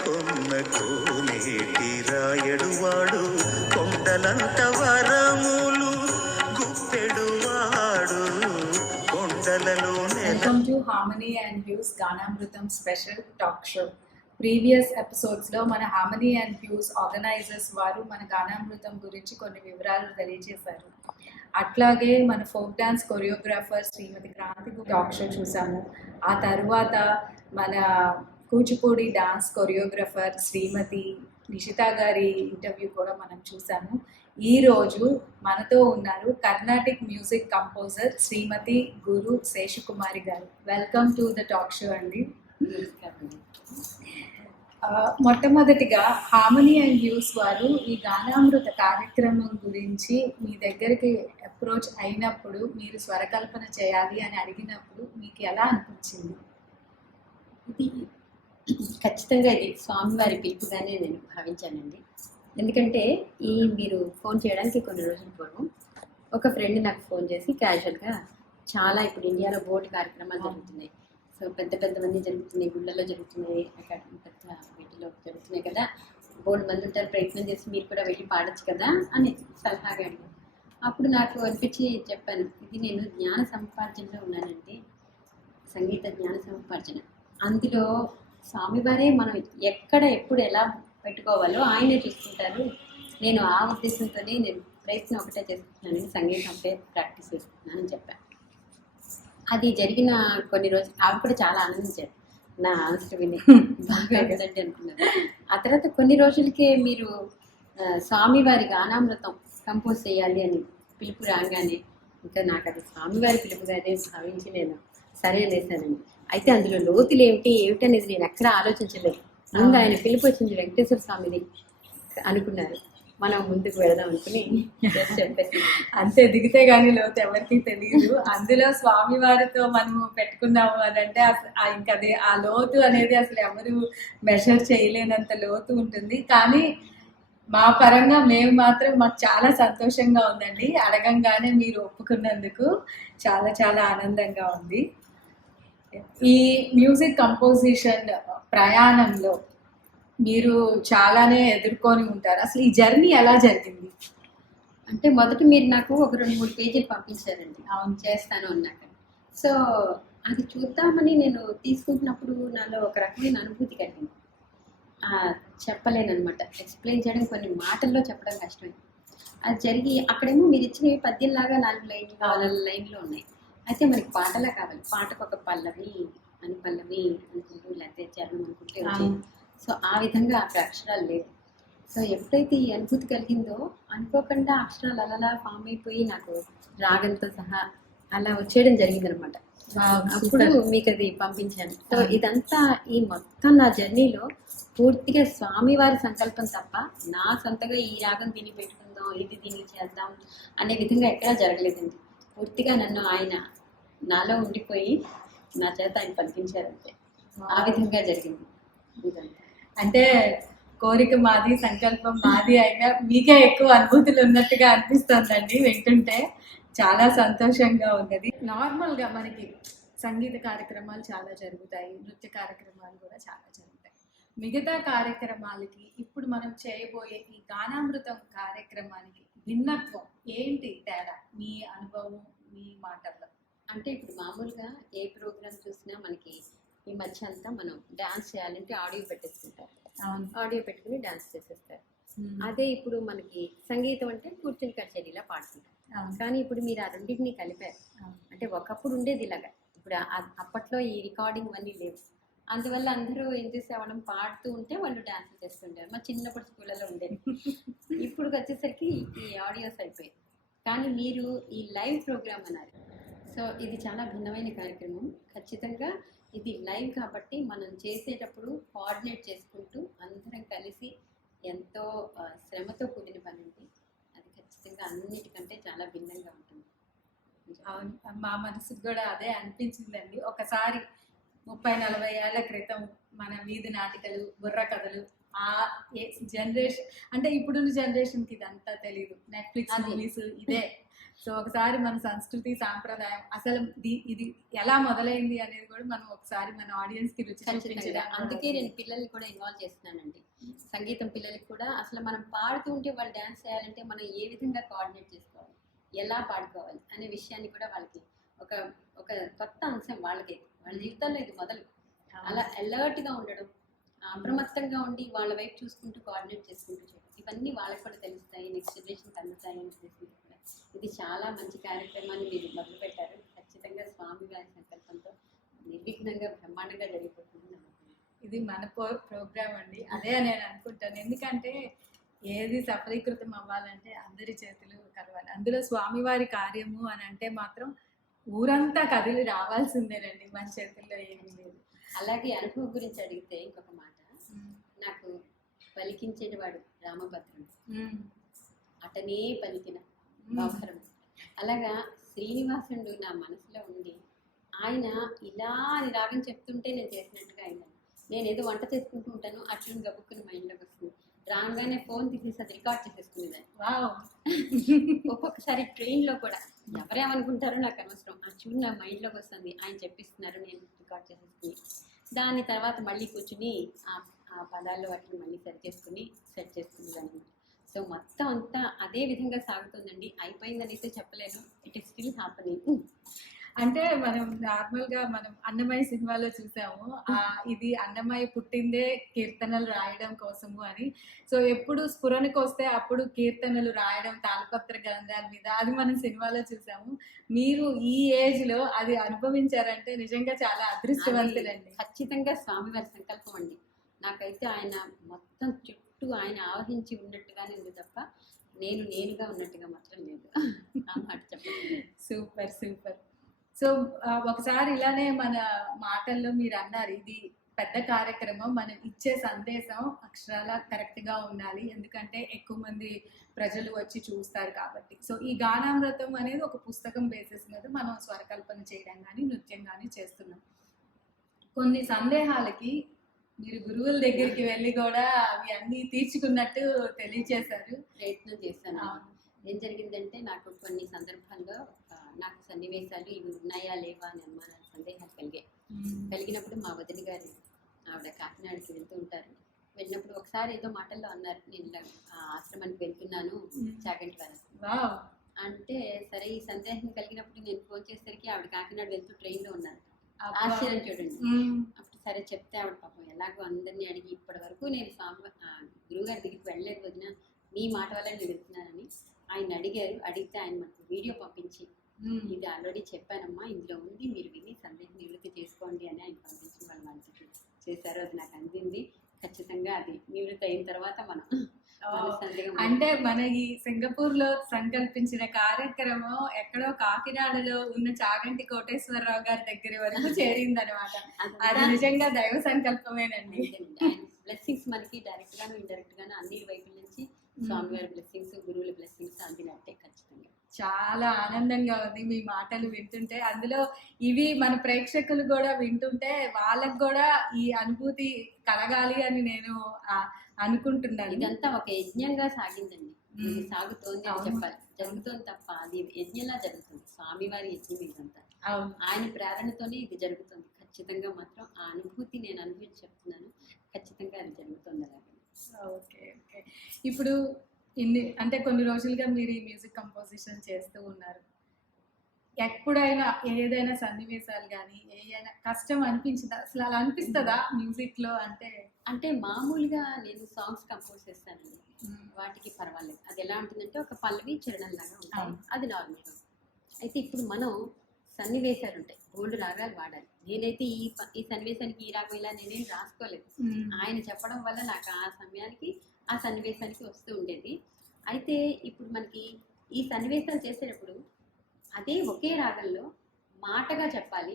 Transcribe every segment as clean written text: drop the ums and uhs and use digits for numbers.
కొన్న కోనేటి రాయడువాడు కొండలంత వరములు గుప్పెడువాడు కొండలలోనే. Welcome to harmony and hues గానామృతం స్పెషల్ టాక్ షో. ప్రీవియస్ ఎపిసోడ్స్లో మన హార్మనీ అండ్ హ్యూస్ ఆర్గనైజర్స్ వారు మన గానామృతం గురించి కొన్ని వివరాలు తెలియజేశారు. అట్లాగే మన ఫోక్ డాన్స్ కొరియోగ్రాఫర్ శ్రీమతి క్రాంతి టాక్ షో చూసాము. ఆ తర్వాత మన కూచిపూడి డాన్స్ కొరియోగ్రాఫర్ శ్రీమతి నిషిత గారి ఇంటర్వ్యూ కూడా మనం చూసాము. ఈరోజు మనతో ఉన్నారు కర్ణాటిక్ మ్యూజిక్ కంపోజర్ శ్రీమతి గురు శేషకుమారి గారు. Welcome to the talk show అండి. మొట్టమొదటిగా హార్మనీ అండ్ హ్యూస్ వారు ఈ గానామృత కార్యక్రమం గురించి మీ దగ్గరికి అప్రోచ్ అయినప్పుడు, మీరు స్వరకల్పన చేయాలి అని అడిగినప్పుడు మీకు ఎలా అనిపించింది? ఇది ఖచ్చితంగా ఇది స్వామివారి పిలుపుగానే నేను భావించానండి. ఎందుకంటే మీరు ఫోన్ చేయడానికి కొన్ని రోజుల పూర్వం ఒక ఫ్రెండ్ నాకు ఫోన్ చేసి క్యాజువల్గా చాలా ఇప్పుడు ఇండియాలో బోట్ కార్యక్రమాలు జరుగుతున్నాయి, సో పెద్ద మంది జరుగుతున్నాయి, గుళ్ళలో జరుగుతున్నాయి, అక్కడ పెద్ద వీటిలో జరుగుతున్నాయి కదా, బోల్డ్ మంది ఉంటారు, ప్రయత్నం చేసి మీరు కూడా వెళ్ళి పాడచ్చు కదా అని సలహాగా అడిగాను. అప్పుడు నాకు అనిపించి చెప్పాను, ఇది నేను జ్ఞాన సముపార్జనలో ఉన్నానండి, సంగీత జ్ఞాన సముపార్జన. అందులో స్వామివారే మనం ఎక్కడ ఎప్పుడు ఎలా పెట్టుకోవాలో ఆయనే చూసుకుంటారు. నేను ఆ ఉద్దేశంతోనే నేను ప్రయత్నం ఒకటే చేసుకుంటున్నాను, సంగీతం ఒకటే ప్రాక్టీస్ చేస్తున్నానని చెప్పాను. అది జరిగిన కొన్ని రోజులు ఆవిడ కూడా చాలా ఆనందించారు, నా ఆన్సర్ విని బాగా అంటే అనుకున్నారు. ఆ తర్వాత కొన్ని రోజులకే మీరు స్వామివారి గానామృతం కంపోజ్ చేయాలి అని పిలుపు రాగానే ఇంకా నాకు అది స్వామివారి పిలుపుగానే భావించి నేను సరే అనేసానండి. అయితే అందులో లోతులు ఏమిటనేది నేను ఎక్కడ ఆలోచించలేదు. ముందు ఆయన పిలుపు వచ్చింది వెంకటేశ్వర స్వామిని అనుకున్నారు, మనం ముందుకు వెళదాం అనుకుని చెప్పేసి అంతే, దిగితే కానీ లోతు ఎవరికి తెలియదు. అందులో స్వామివారితో మనము పెట్టుకున్నాము అని అంటే ఇంకా అది ఆ లోతు అనేది అసలు ఎవరు మెజర్ చేయలేనంత లోతు ఉంటుంది. కానీ మా పరంగా మేము మాత్రం మాకు చాలా సంతోషంగా ఉందండి. అడగంగానే మీరు ఒప్పుకున్నందుకు చాలా చాలా ఆనందంగా ఉంది. ఈ మ్యూజిక్ కంపోజిషన్ ప్రయాణంలో మీరు చాలానే ఎదుర్కొని ఉంటారు. అసలు ఈ జర్నీ ఎలా జరిగింది? అంటే మొదట మీరు నాకు ఒక 2-3 పేజీలు పంపించారండి, అవును చేస్తాను అన్నాక. సో అది చూద్దామని నేను తీసుకుంటున్నప్పుడు నాలో ఒక రకమైన అనుభూతి కలిగింది. చెప్పలేనమాట, ఎక్స్ప్లెయిన్ చేయడం కొన్ని మాటల్లో చెప్పడం కష్టమే. అది జరిగి అక్కడేమో మీరు ఇచ్చినవి పద్యంలాగా 4 లైన్లు 4 లైన్లు ఉన్నాయి. అయితే మనకి పాటలా కావాలి, పాటకు ఒక పల్లవి అనుకుంటూ లేకపోతే చరణం అనుకుంటే వచ్చేది. సో ఆ విధంగా అక్కడ అక్షరాలు లేవు. సో ఎప్పుడైతే ఈ అనుభూతి కలిగిందో అనుకోకుండా అక్షరాలు అలా ఫామ్ అయిపోయి నాకు రాగంతో సహా అలా వచ్చేయడం జరిగిందనమాట. అప్పుడు మీకు అది పంపించాను. సో ఇదంతా ఈ మొత్తం నా జర్నీలో పూర్తిగా స్వామివారి సంకల్పం తప్ప నా సొంతగా ఈ రాగం దీన్ని పెట్టుకుందాం, ఇది దీన్ని చేద్దాం అనే విధంగా ఎక్కడా జరగలేదండి. పూర్తిగా నన్ను ఆయన నాలో ఉండిపోయి నా చేత ఆయన పంపించారంటే ఆ విధంగా జరిగింది ఇదంతా. అంటే కోరిక మాది, సంకల్పం మాది అయినా మీకే ఎక్కువ అనుభూతులు ఉన్నట్టుగా అనిపిస్తుందండి వింటుంటే. చాలా సంతోషంగా ఉన్నది. నార్మల్గా మనకి సంగీత కార్యక్రమాలు చాలా జరుగుతాయి, నృత్య కార్యక్రమాలు కూడా చాలా జరుగుతాయి. మిగతా కార్యక్రమాలకి ఇప్పుడు మనం చేయబోయే ఈ గానామృతం కార్యక్రమానికి భిన్నత్వం ఏంటి, తేడా మీ అనుభవం, మీ మాటల్లో? అంటే ఇప్పుడు మామూలుగా ఏ ప్రోగ్రామ్ చూసినా మనకి ఈ మధ్య అంతా మనం డాన్స్ చేయాలంటే ఆడియో పెట్టేసుకుంటారు, ఆడియో పెట్టుకుని డాన్స్ చేసేస్తారు. అదే ఇప్పుడు మనకి సంగీతం అంటే కూర్చుని కచేరీలా పాడుతుంటారు. కానీ ఇప్పుడు మీరు ఆ రెండింటినీ కలిపారు. అంటే ఒకప్పుడు ఉండేది ఇలాగా, ఇప్పుడు అప్పట్లో ఈ రికార్డింగ్ అన్నీ లేవు. అందువల్ల అందరూ ఏం చేసేవాళ్ళం, పాడుతూ ఉంటే వాళ్ళు డాన్సులు చేస్తుంటారు. మా చిన్నప్పుడు స్కూళ్ళలో ఉండేది. ఇప్పుడు వచ్చేసరికి ఈ ఆడియోస్ అయిపోయాయి. కానీ మీరు ఈ లైవ్ ప్రోగ్రామ్ అన్నారు. సో ఇది చాలా భిన్నమైన కార్యక్రమం. ఖచ్చితంగా ఇది లైవ్ కాబట్టి మనం చేసేటప్పుడు కోఆర్డినేట్ చేసుకుంటూ అందరం కలిసి ఎంతో శ్రమతో కూడిన పని ఉంది. అది ఖచ్చితంగా అన్నిటికంటే చాలా భిన్నంగా ఉంటుంది. అవును, మా మనసుకు కూడా అదే అనిపించిందండి. ఒకసారి 30-40 ఏళ్ల క్రితం మన వీధి నాటికలు, బుర్ర కథలు, ఆ జనరేషన్ అంటే ఇప్పుడున్న జనరేషన్కి ఇదంతా తెలీదు. నెట్ఫ్లిక్స్ మూవీస్ ఇదే. సో ఒకసారి మన సంస్కృతి సాంప్రదాయం అసలు ఇది ఎలా మొదలైంది అనేది కూడా మనం ఒకసారి మన ఆడియన్స్ కి రుచి ఖచ్చితంగా. చూపించడానికి అందుకే నేను పిల్లల్ని కూడా ఇన్వాల్వ్ చేస్తున్నానండి. సంగీతం పిల్లలకి కూడా అసలు మనం పాడుతూ ఉంటే వాళ్ళు డ్యాన్స్ చేయాలంటే మనం ఏ విధంగా కోఆర్డినేట్ చేసుకోవాలి, ఎలా పాడుకోవాలి అనే విషయాన్ని కూడా వాళ్ళకి ఒక ఒక కొత్త అంశం వాళ్ళకి వాళ్ళ జీవితాల్లో ఇది మొదలు. అలా అలర్ట్గా ఉండడం, అప్రమత్తంగా ఉండి వాళ్ళ వైపు చూసుకుంటూ కోఆర్డినేట్ చేసుకుంటూ చేయడం, ఇవన్నీ వాళ్ళకి కూడా తెలుస్తాయి, నెక్స్ట్ జనరేషన్కి అందుతాయి అని ఉద్దేశంతో కూడా ఇది చాలా మంచి కార్యక్రమాన్ని మీరు మొదలుపెట్టారు. ఖచ్చితంగా స్వామి గారి సంకల్పంతో నిర్విఘ్నంగా బ్రహ్మాండంగా జరిగిపోతుంది నమ్ముతున్నాను. ఇది మన ప్రోగ్రామ్ అండి, అదే నేను అనుకుంటాను. ఎందుకంటే ఏది సఫలీకృతం అవ్వాలంటే అందరి చేతులు కలవాలి. అందులో స్వామివారి కార్యము అని అంటే మాత్రం ఊరంతా కదిలి రావాల్సిందేనండి, మన చేతుల్లో ఏమీ లేదు. అలాగే అనుభవం గురించి అడిగితే ఇంకొక మాట, నాకు పలికించేవాడు రామభద్రుడు, అటనే పలికిన బాహరం. అలాగా శ్రీనివాసుడు నా మనసులో ఉండి ఆయన ఇలా అని రాగం చెప్తుంటే నేను చేసినట్టుగా అయిందండి. నేను ఏదో వంట చేసుకుంటూ ఉంటాను, అట్లని గబుక్కుని మైండ్లోకి వస్తుంది, రాగానే ఫోన్ తీసేసి అది రికార్డ్ చేసేసుకునేదాన్ని. ఒక్కొక్కసారి ట్రైన్లో కూడా ఎవరేమనుకుంటారో నాకు అనవసరం, ఆ చూడు నా మైండ్లోకి వస్తుంది, ఆయన చెప్పిస్తున్నారు, నేను రికార్డ్ చేసేసుకుని దాని తర్వాత మళ్ళీ కూర్చుని ఆ పదాల్లో వాటిని మళ్ళీ సెట్ చేసుకునేదాన్ని. సో మొత్తం అంతా అదే విధంగా సాగుతుందండి. అయిపోయిందని అయితే చెప్పలేను, ఇట్ ఈస్ స్టిల్ హ్యాపెనింగ్. అంటే మనం నార్మల్ గా మనం అన్నమయ్య సినిమాలో చూసాము, ఇది అన్నమయ్య పుట్టిందే కీర్తనలు రాయడం కోసము అని. సో ఎప్పుడు స్ఫురణకు వస్తే అప్పుడు కీర్తనలు రాయడం తాళపత్ర గ్రంథాల మీద, అది మనం సినిమాలో చూసాము. మీరు ఈ ఏజ్ లో అది అనుభవించారంటే నిజంగా చాలా అదృష్టవంతులండి. ఖచ్చితంగా స్వామివారి సంకల్పం అండి. నాకైతే ఆయన మొత్తం చుట్టూ ఆయన ఆవహించి ఉన్నట్టుగానే ఉంది తప్ప నేనుగా ఉన్నట్టుగా మాత్రం లేదు. ఆ మాట చెప్పండి. Super super. సో ఒకసారి ఇలానే మన మాటల్లో మీరు అన్నారు, ఇది పెద్ద కార్యక్రమం, మనం ఇచ్చే సందేశం అక్షరాల కరెక్ట్గా ఉండాలి, ఎందుకంటే ఎక్కువ మంది ప్రజలు వచ్చి చూస్తారు కాబట్టి. సో ఈ గానామృతం అనేది ఒక పుస్తకం బేసిస్ మీద మనం స్వరకల్పన చేయడం కానీ నృత్యం కానీ చేస్తున్నాం. కొన్ని సందేహాలకి మీరు గురువుల దగ్గరికి వెళ్ళి కూడా అవి అన్నీ తీర్చుకున్నట్టు తెలియచేశారు. ప్రయత్నం చేశాను. ఏం జరిగిందంటే నాకు కొన్ని సందర్భాల్లో నాకు సన్నివేశాలు ఇవి ఉన్నాయా లేవా అని అనుమానాలు, సందేహాలు కలిగినప్పుడు మా వదిన గారు ఆవిడ కాకినాడకి వెళ్తూ ఉంటారు. వెళ్ళినప్పుడు ఒకసారి ఏదో మాటల్లో అన్నారు, నేను ఇలా ఆశ్రమానికి వెళ్తున్నాను చాగంటి వారు అంటే, సరే ఈ సందేహం కలిగినప్పుడు నేను ఫోన్ చేసేసరికి ఆవిడ కాకినాడ వెళ్తూ ట్రైన్లో ఉన్నారు. ఆశ్చర్యం చూడండి. అప్పుడు సరే చెప్తే ఆవిడ పాపం ఎలాగో అందరినీ అడిగి ఇప్పటి వరకు నేను గురువుగారి దగ్గరికి వెళ్ళలేదు వదిన, మీ మాట వల్ల నేను వెళ్తున్నానని ఆయన అడిగారు. అడిగితే ఆయన మనకు వీడియో పంపించి, ఇది ఆల్రెడీ చెప్పానమ్మా, ఇందులో ఉంది, మీరు విని సందేహం నివృత్తి చేసుకోండి అని ఆయన పంపించి వాళ్ళు మంచిగా చేశారు. అది నాకు అందింది. ఖచ్చితంగా అది నివృత్తి అయిన తర్వాత మనం అంటే మన ఈ సింగపూర్ లో సంకల్పించిన కార్యక్రమం ఎక్కడో కాకినాడలో ఉన్న చాగంటి కోటేశ్వరరావు గారి దగ్గర వరకు చేరిందనమాట. అది నిజంగా దైవ సంకల్పమేనండి. బ్లెస్సింగ్స్ మనకి డైరెక్ట్ గాను ఇండైరెక్ట్ గాను అన్ని వైపుల నుంచి స్వామివారి బ్లెస్సింగ్స్, గురువుల బ్లెస్సింగ్స్ అందినట్టే. ఖచ్చితంగా చాలా ఆనందంగా ఉంది మీ మాటలు వింటుంటే. అందులో ఇవి మన ప్రేక్షకులు కూడా వింటుంటే వాళ్ళకు కూడా ఈ అనుభూతి కలగాలి అని నేను అనుకుంటున్నాను. ఇదంతా ఒక యజ్ఞంగా సాగిందండి, సాగుతోంది అని చెప్పాలి. జరుగుతోంది తప్ప అది యజ్ఞంలా జరుగుతుంది. స్వామివారి యజ్ఞం ఇదంతా, ఆయన ప్రేరణతోనే ఇది జరుగుతుంది. ఖచ్చితంగా మాత్రం ఆ అనుభూతి నేను అనుభూతి చెప్తున్నాను. ఖచ్చితంగా అది జరుగుతుంది అలాగే. Okay okay. ఇప్పుడు అంటే కొన్ని రోజులుగా మీరు ఈ మ్యూజిక్ కంపోజిషన్ చేస్తూ ఉన్నారు. ఎప్పుడైనా ఏదైనా సన్నివేశాలు కానీ ఏదైనా కష్టం అనిపించిందా? అసలు అలా అనిపిస్తుందా మ్యూజిక్ లో? అంటే మామూలుగా నేను సాంగ్స్ కంపోజ్ చేస్తానండి, వాటికి పర్వాలేదు. అది ఎలా ఉంటుందంటే ఒక పల్లవి చరణం లాగా ఉంటాయి, అది నార్మల్గా. అయితే ఇప్పుడు మనం సన్నివేశాలు ఉంటాయి, బోల్డ్ రాగాలు వాడాలి. నేనైతే ఈ సన్నివేశానికి ఈ రాగం ఇలా నేనేం రాసుకోలేదు. ఆయన చెప్పడం వల్ల నాకు ఆ సమయానికి ఆ సన్నివేశానికి వస్తూ ఉండేది. అయితే ఇప్పుడు మనకి ఈ సన్నివేశాలు చేసేటప్పుడు అదే ఒకే రాగంలో మాటగా చెప్పాలి,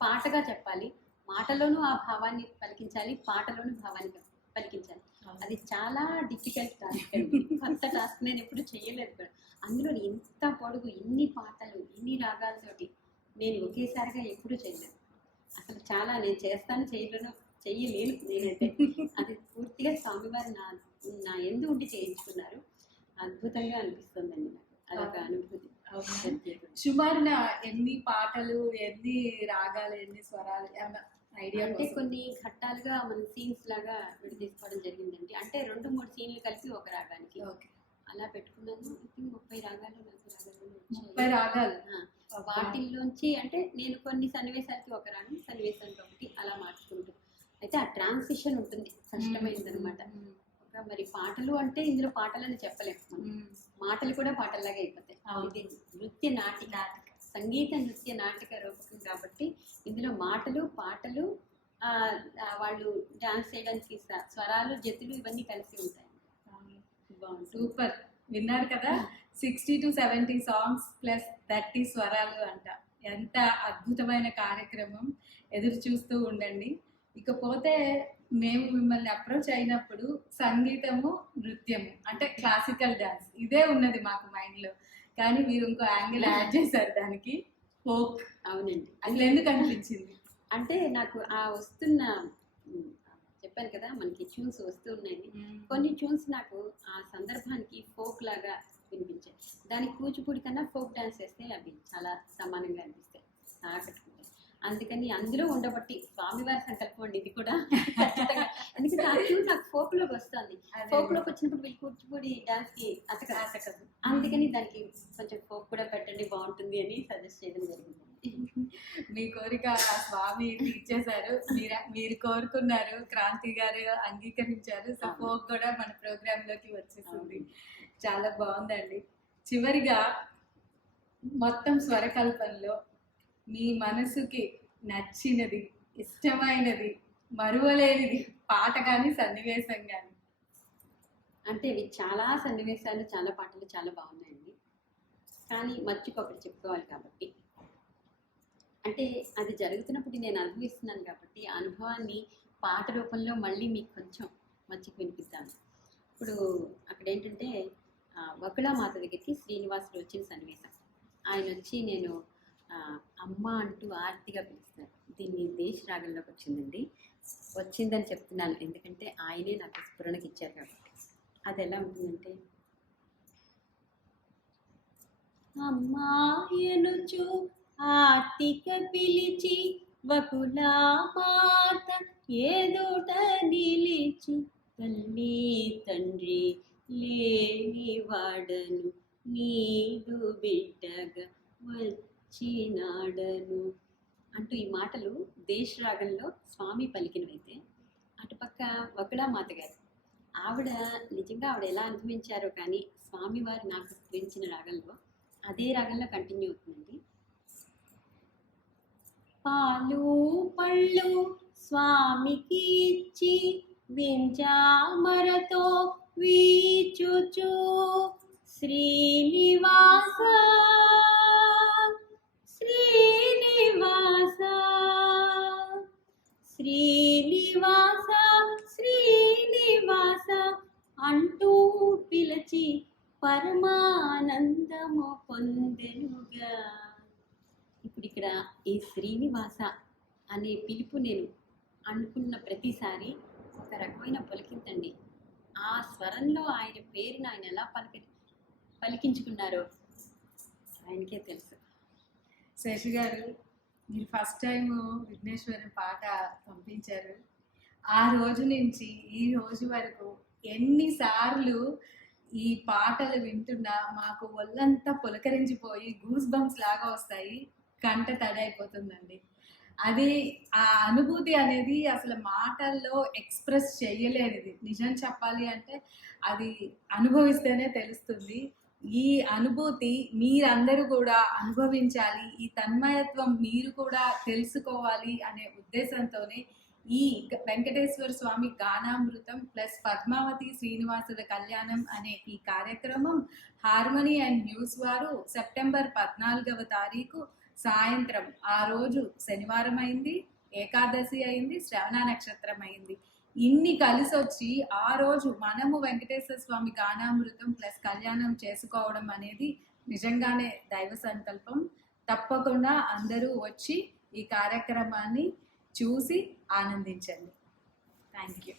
పాటగా చెప్పాలి. మాటలోనూ ఆ భావాన్ని పలికించాలి, పాటలోనూ భావాన్ని పలికించాలి. అది చాలా డిఫికల్ట్ టాస్క్ అండి, కొత్త టాస్క్. నేను ఎప్పుడు చేయలేదు కూడా. అందులో ఇంత పొడుగు, ఇన్ని పాటలు, ఇన్ని రాగాలతోటి నేను ఒకేసారిగా ఎప్పుడూ చేయలేదు. అసలు చాలా నేను చేస్తాను, చెయ్యలేను నేనైతే. అది పూర్తిగా స్వామివారు నా ఎందు ఉండి చేయించుకున్నారు. అద్భుతంగా అనిపిస్తుందండి నాకు, అదొక అనుభూతి. సుమారున ఎన్ని పాటలు, ఎన్ని రాగాలు, ఎన్ని స్వరాలు ఐడియా? అంటే కొన్ని ఘట్టాలుగా మన సీన్స్ లాగా విడదీసుకోవడం జరిగిందండి. అంటే 2-3 సీన్లు కలిపి ఒక రాగానికి అలా పెట్టుకున్నాను. 30 రాగాలు 40 రాగాలు 30 రాగాలు. వాటిల్లోంచి అంటే నేను కొన్ని సన్నివేశాలకి ఒక రాగం, సన్నివేశానికి ఒకటి అలా మార్చుకుంటూ, అయితే ఆ ట్రాన్సిషన్ ఉంటుంది, కష్టమైంది అనమాట. మరి పాటలు అంటే ఇందులో పాటలని చెప్పలేము మనం, మాటలు కూడా పాటల్లాగా అయిపోతాయి. ఇది నృత్య నాటిక, సంగీత నృత్య నాటిక రూపకం కాబట్టి ఇందులో మాటలు, పాటలు, వాళ్ళు డాన్స్ చేయడానికి స్వరాలు, జతులు ఇవన్నీ కలిసి ఉంటాయి. సూపర్. విన్నారు కదా, 60 to 70 సాంగ్స్ ప్లస్ 30 స్వరాలు అంట. ఎంత అద్భుతమైన కార్యక్రమం. ఎదురు చూస్తూ ఉండండి. ఇకపోతే మేము మిమ్మల్ని అప్రోచ్ అయినప్పుడు సంగీతము, నృత్యము అంటే క్లాసికల్ డాన్స్ ఇదే ఉన్నది మాకు మైండ్లో, కానీ మీరు ఇంకో యాంగిల్ యాడ్ చేశారు దానికి, ఫోక్. అవునండి. అసలు ఎందుకు అనిపించింది? అంటే నాకు ఆ వస్తున్న, చెప్పాను కదా మనకి ట్యూన్స్ వస్తూ ఉన్నాయి, కొన్ని ట్యూన్స్ నాకు ఆ సందర్భానికి ఫోక్ లాగా వినిపించాయి. దానికి కూచిపూడి కన్నా ఫోక్ డాన్స్ వేస్తే అవి చాలా సమానంగా అనిపిస్తాయి, ఆకట్టుకుంటాయి. అందుకని అందులో ఉండబట్టి స్వామివారి సంకల్పం అండి ఇది కూడా ఖచ్చితంగా. ఎందుకంటే ఆ ట్యూన్ నాకు ఫోక్ లోకి వస్తుంది, ఫోక్ లోకి వచ్చినప్పుడు వీళ్ళు కూచిపూడి డాన్స్ కి అతకదు, అందుకని దానికి కొంచెం ఫోక్ కూడా పెట్టండి బాగుంటుంది అని సజెస్ట్ చేయడం జరిగింది. మీ కోరిక స్వామి తీర్చేశారు, మీరు కోరుకున్నారు, క్రాంతి గారు అంగీకరించారు. సో ఫోక్ కూడా మన ప్రోగ్రామ్ లోకి వచ్చేసింది. చాలా బాగుందండి. చివరిగా మొత్తం స్వరకల్పనలో మీ మనసుకి నచ్చినది, ఇష్టమైనది, మరువలేనిది పాట కానీ సన్నివేశం కానీ? అంటే ఇవి చాలా సన్నివేశాలు, చాలా పాటలు చాలా బాగున్నాయండి. కానీ మర్చిపోకటి చెప్పుకోవాలి కాబట్టి, అంటే అది జరుగుతున్నప్పుడు నేను అనుభవిస్తున్నాను కాబట్టి ఆ అనుభవాన్ని పాట రూపంలో మళ్ళీ మీకు కొంచెం మంచికి వినిపిస్తాను. ఇప్పుడు అక్కడ ఏంటంటే వకుళమాత దగ్గరికి శ్రీనివాసుడు వచ్చిన సన్నివేశం. ఆయన వచ్చి నేను అమ్మ అంటూ ఆర్తిగా పిలుస్తారు. దీన్ని దేశ రాగంలోకి వచ్చిందని చెప్తున్నాను, ఎందుకంటే ఆయనే నాకు స్ఫురణకి ఇచ్చారు కాబట్టి. అది ఎలా ఉంటుందంటే, అమ్మాయనుచు ఆర్తిక పిలిచి వకుళమాత ఏదోట నిలిచి, తల్లి తండ్రి లేని వాడను నీదు బిడ్డగా వచ్చినాడను అంటూ ఈ మాటలు దేశరాగంలో స్వామి పలికినవైతే, అటుపక్క వకుళమాత గారు ఆవిడ నిజంగా ఆవిడ ఎలా అనుభవించారో కానీ స్వామివారు నాకు స్ఫురించిన రాగంలో అదే రాగంలో కంటిన్యూ అవుతుందండి. పాలు పళ్ళు స్వామికి ఇచ్చి వింజామరతో వీచుచు శ్రీనివాస శ్రీనివాస శ్రీనివాస శ్రీనివాస అంటూ పిలిచి పరమానందము పొందెనుగా. ఇప్పుడు ఇక్కడ ఈ శ్రీనివాస అనే పిలుపు నేను అనుకున్న ప్రతిసారి ఒక రకమైన పలికింతండి. ఆ స్వరంలో ఆయన పేరుని ఆయన ఎలా పలికించుకున్నారో ఆయనకే తెలుసు. శేషు గారు, మీరు ఫస్ట్ టైం విఘ్నేశ్వరి పాట పంపించారు. ఆ రోజు నుంచి ఈ రోజు వరకు ఎన్నిసార్లు ఈ పాటలు వింటున్నా మాకు ఒళ్ళంతా పులకరించిపోయి గూస్ బంప్స్ లాగా వస్తాయి, కంట తడైపోతుందండి. అది ఆ అనుభూతి అనేది అసలు మాటల్లో ఎక్స్ప్రెస్ చేయలేనిది. నిజం చెప్పాలి అంటే అది అనుభవిస్తేనే తెలుస్తుంది. ఈ అనుభూతి మీరందరూ కూడా అనుభవించాలి, ఈ తన్మయత్వం మీరు కూడా తెలుసుకోవాలి అనే ఉద్దేశంతోనే ఈ వెంకటేశ్వర స్వామి గానామృతం ప్లస్ పద్మావతి శ్రీనివాసుల కళ్యాణం అనే ఈ కార్యక్రమం హార్మనీ అండ్ న్యూస్ వారు సెప్టెంబర్ 14వ తారీఖు సాయంత్రం, ఆ రోజు శనివారం అయింది, ఏకాదశి అయింది, శ్రవణ నక్షత్రం అయింది, ఇన్ని కలిసి వచ్చి ఆ రోజు మనము వెంకటేశ్వర స్వామి గానామృతం ప్లస్ కళ్యాణం చేసుకోవడం అనేది నిజంగానే దైవ సంకల్పం. తప్పకుండా అందరూ వచ్చి ఈ కార్యక్రమాన్ని చూసి ఆనందించండి. Thank you.